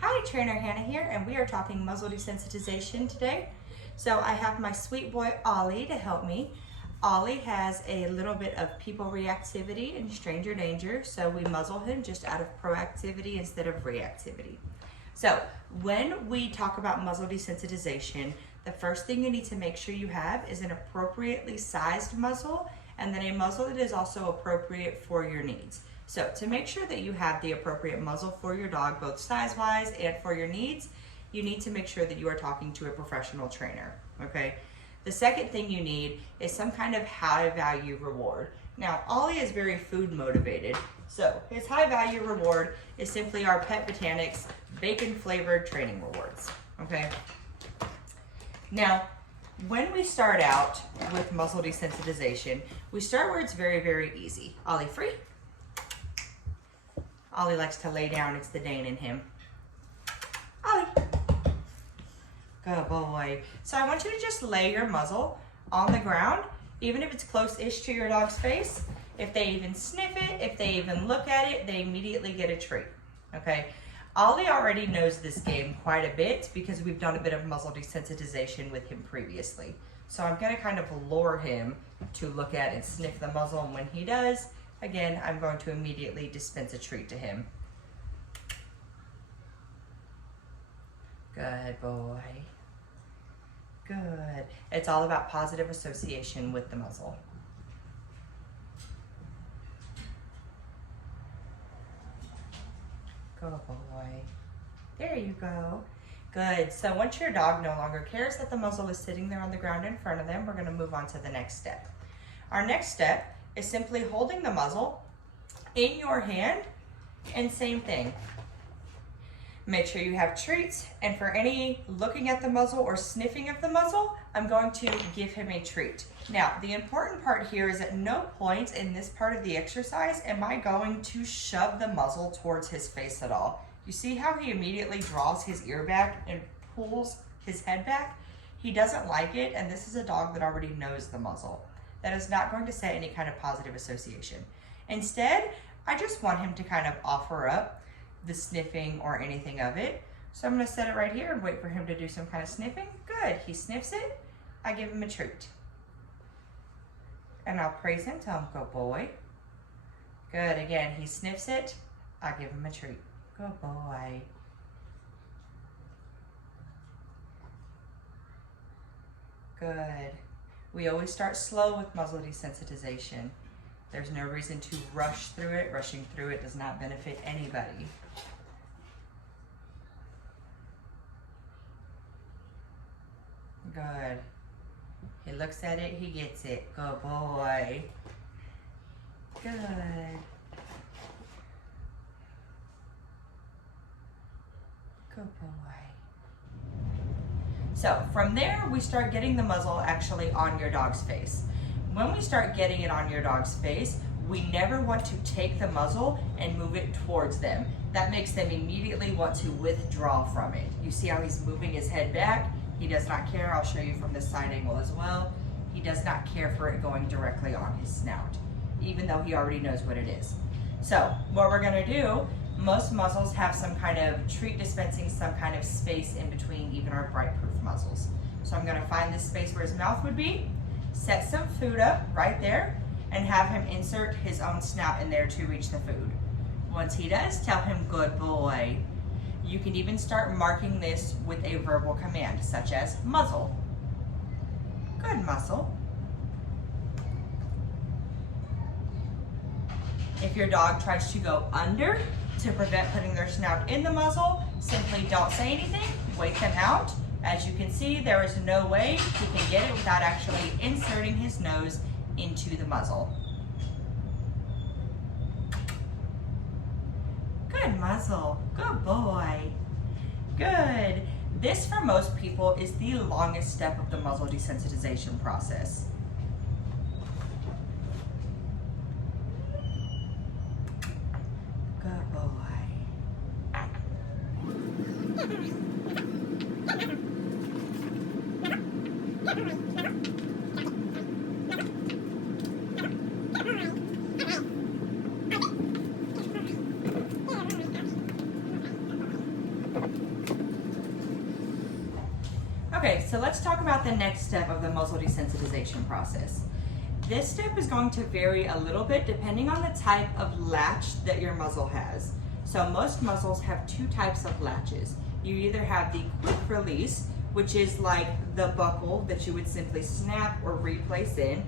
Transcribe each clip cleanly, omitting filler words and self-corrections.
Hi, Trainer Hannah here, and we are talking muzzle desensitization today. So I have my sweet boy Ollie to help me. Ollie has a little bit of people reactivity and stranger danger, so we muzzle him just out of proactivity instead of reactivity. So when we talk about muzzle desensitization, the first thing you need to make sure you have is an appropriately sized muzzle, and then a muzzle that is also appropriate for your needs. So to make sure that you have the appropriate muzzle for your dog, both size-wise and for your needs, you need to make sure that you are talking to a professional trainer, okay? The second thing you need is some kind of high value reward. Now, Ollie is very food motivated, so his high value reward is simply our Pet Botanics bacon flavored training rewards, okay? Now, when we start out with muzzle desensitization, we start where it's very, very easy. Ollie, free. Ollie likes to lay down, it's the Dane in him. Ollie. Good boy. So I want you to just lay your muzzle on the ground, even if it's close-ish to your dog's face. If they even sniff it, if they even look at it, they immediately get a treat, okay? Ollie already knows this game quite a bit because we've done a bit of muzzle desensitization with him previously. So I'm gonna kind of lure him to look at and sniff the muzzle, and when he does, again, I'm going to immediately dispense a treat to him. Good boy. Good. It's all about positive association with the muzzle. Good boy. There you go. Good. So once your dog no longer cares that the muzzle is sitting there on the ground in front of them, we're going to move on to the next step. Our next step is simply holding the muzzle in your hand, and same thing. Make sure you have treats, and for any looking at the muzzle or sniffing of the muzzle, I'm going to give him a treat. Now, the important part here is at no point in this part of the exercise am I going to shove the muzzle towards his face at all. You see how he immediately draws his ear back and pulls his head back? He doesn't like it, and this is a dog that already knows the muzzle. That is not going to set any kind of positive association. Instead, I just want him to kind of offer up the sniffing or anything of it. So I'm going to set it right here and wait for him to do some kind of sniffing. Good. He sniffs it. I give him a treat. And I'll praise him, tell him, good boy. Good. Again, he sniffs it. I give him a treat. Good boy. Good. We always start slow with muzzle desensitization. There's no reason to rush through it. Rushing through it does not benefit anybody. Good. He looks at it, he gets it. Good boy. Good. Good boy. So from there, we start getting the muzzle actually on your dog's face. When we start getting it on your dog's face, we never want to take the muzzle and move it towards them. That makes them immediately want to withdraw from it. You see how he's moving his head back? He does not care. I'll show you from this side angle as well. He does not care for it going directly on his snout, even though he already knows what it is. So what we're gonna do, most muzzles have some kind of treat dispensing, some kind of space in between, even our bright-proof muzzles. So I'm gonna find this space where his mouth would be, set some food up right there, and have him insert his own snout in there to reach the food. Once he does, tell him, good boy. You can even start marking this with a verbal command, such as muzzle. Good muzzle. If your dog tries to go under to prevent putting their snout in the muzzle, simply don't say anything, wait them out. As you can see, there is no way he can get it without actually inserting his nose into the muzzle. Good muzzle. Good boy. Good. This, for most people, is the longest step of the muzzle desensitization process. Good boy. Okay, so let's talk about the next step of the muzzle desensitization process. This step is going to vary a little bit depending on the type of latch that your muzzle has. So most muzzles have two types of latches. You either have the quick release, which is like the buckle that you would simply snap or replace in,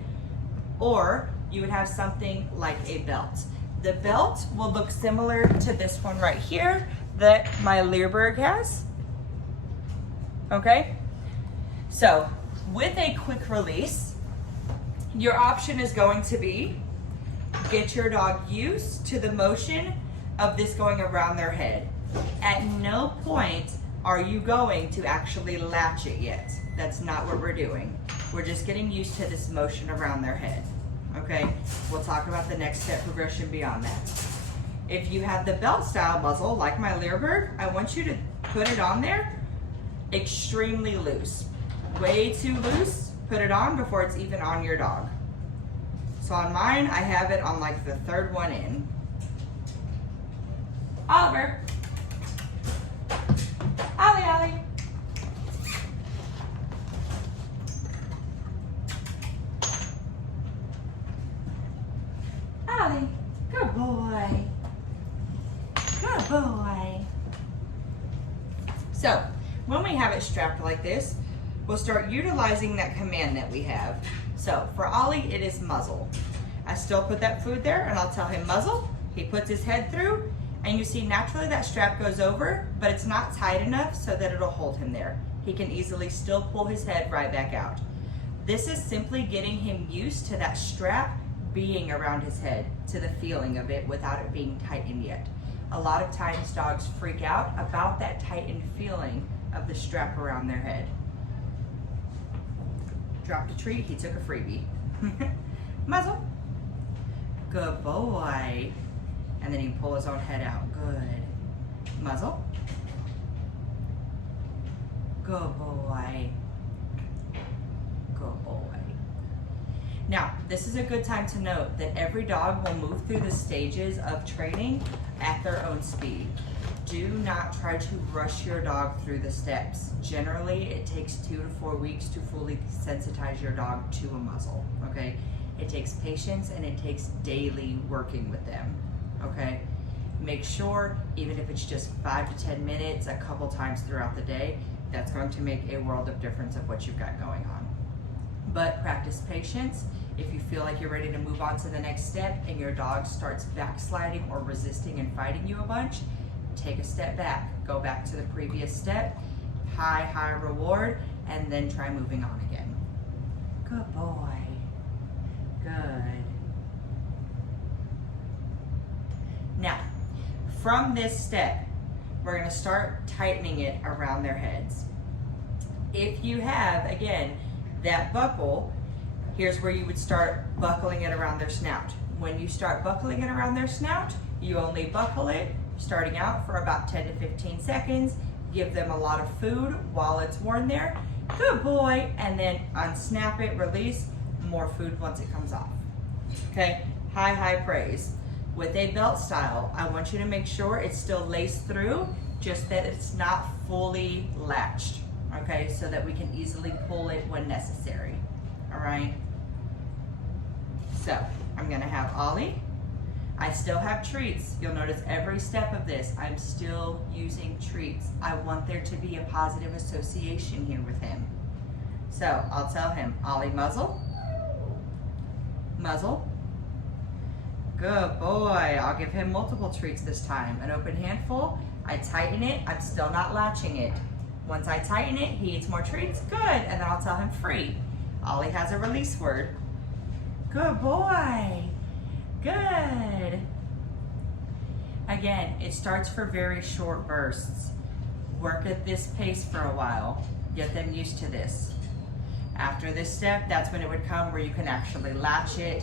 or you would have something like a belt. The belt will look similar to this one right here that my Leerburg has. Okay, so with a quick release, your option is going to be get your dog used to the motion of this going around their head. At no point are you going to actually latch it yet. That's not what we're doing. We're just getting used to this motion around their head. Okay, we'll talk about the next step progression beyond that. If you have the belt style muzzle, like my Leerburg, I want you to put it on there extremely loose. Way too loose, put it on before it's even on your dog. So on mine, I have it on like the third one in. Oliver. Ollie, Ollie. Ollie, good boy. Good boy. So, when we have it strapped like this, we'll start utilizing that command that we have. So, for Ollie, it is muzzle. I still put that food there and I'll tell him muzzle. He puts his head through and you see naturally that strap goes over, but it's not tight enough so that it'll hold him there. He can easily still pull his head right back out. This is simply getting him used to that strap being around his head, to the feeling of it without it being tightened yet. A lot of times dogs freak out about that tightened feeling of the strap around their head. Dropped a treat, he took a freebie. Muzzle. Good boy. And then he can pull his own head out. Good. Muzzle. Good boy. Good boy. Now, this is a good time to note that every dog will move through the stages of training at their own speed. Do not try to rush your dog through the steps. Generally, it takes 2 to 4 weeks to fully sensitize your dog to a muzzle, okay? It takes patience and it takes daily working with them, okay? Make sure, even if it's just 5 to 10 minutes, a couple times throughout the day, that's going to make a world of difference of what you've got going on. But practice patience. If you feel like you're ready to move on to the next step and your dog starts backsliding or resisting and fighting you a bunch, take a step back, go back to the previous step, high reward, and then try moving on again. Good boy. Good. Now, from this step, we're going to start tightening it around their heads. If you have, again, that buckle, here's where you would start buckling it around their snout. When you start buckling it around their snout, you only buckle it starting out for about 10 to 15 seconds. Give them a lot of food while it's worn there. Good boy. And then unsnap it, release, more food once it comes off. Okay, high praise. With a belt style, I want you to make sure it's still laced through, just that it's not fully latched, okay, so that we can easily pull it when necessary, all right? So, I'm gonna have Ollie. I still have treats. You'll notice every step of this, I'm still using treats. I want there to be a positive association here with him. So, I'll tell him, Ollie, muzzle. Muzzle. Good boy. I'll give him multiple treats this time. An open handful, I tighten it, I'm still not latching it. Once I tighten it, he eats more treats, good, and then I'll tell him free. Ollie has a release word. Good boy. Good. Again, it starts for very short bursts. Work at this pace for a while. Get them used to this. After this step, that's when it would come where you can actually latch it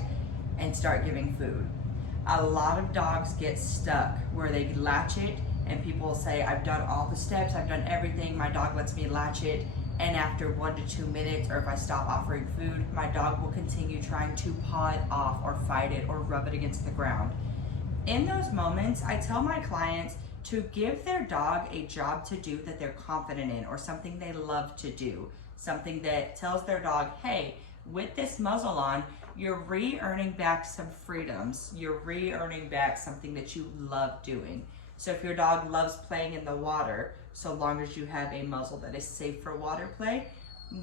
and start giving food. A lot of dogs get stuck where they latch it and people will say, I've done all the steps, I've done everything, my dog lets me latch it, and after 1 to 2 minutes, or if I stop offering food, my dog will continue trying to paw it off or fight it or rub it against the ground. In those moments, I tell my clients to give their dog a job to do that they're confident in, or something they love to do, something that tells their dog, hey, with this muzzle on, you're re-earning back some freedoms. You're re-earning back something that you love doing. So if your dog loves playing in the water, so long as you have a muzzle that is safe for water play,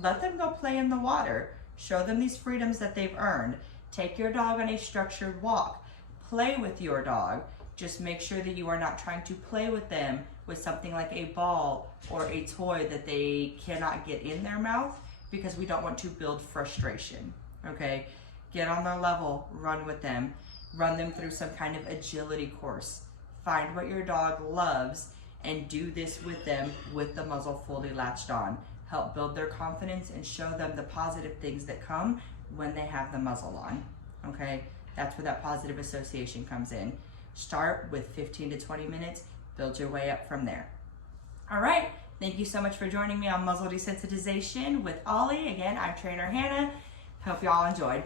let them go play in the water. Show them these freedoms that they've earned. Take your dog on a structured walk. Play with your dog. Just make sure that you are not trying to play with them with something like a ball or a toy that they cannot get in their mouth, because we don't want to build frustration, okay? Get on their level, run with them, run them through some kind of agility course. Find what your dog loves and do this with them with the muzzle fully latched on. Help build their confidence and show them the positive things that come when they have the muzzle on, okay? That's where that positive association comes in. Start with 15 to 20 minutes, build your way up from there. All right, thank you so much for joining me on Muzzle Desensitization with Ollie. Again, I'm trainer Hannah. Hope you all enjoyed.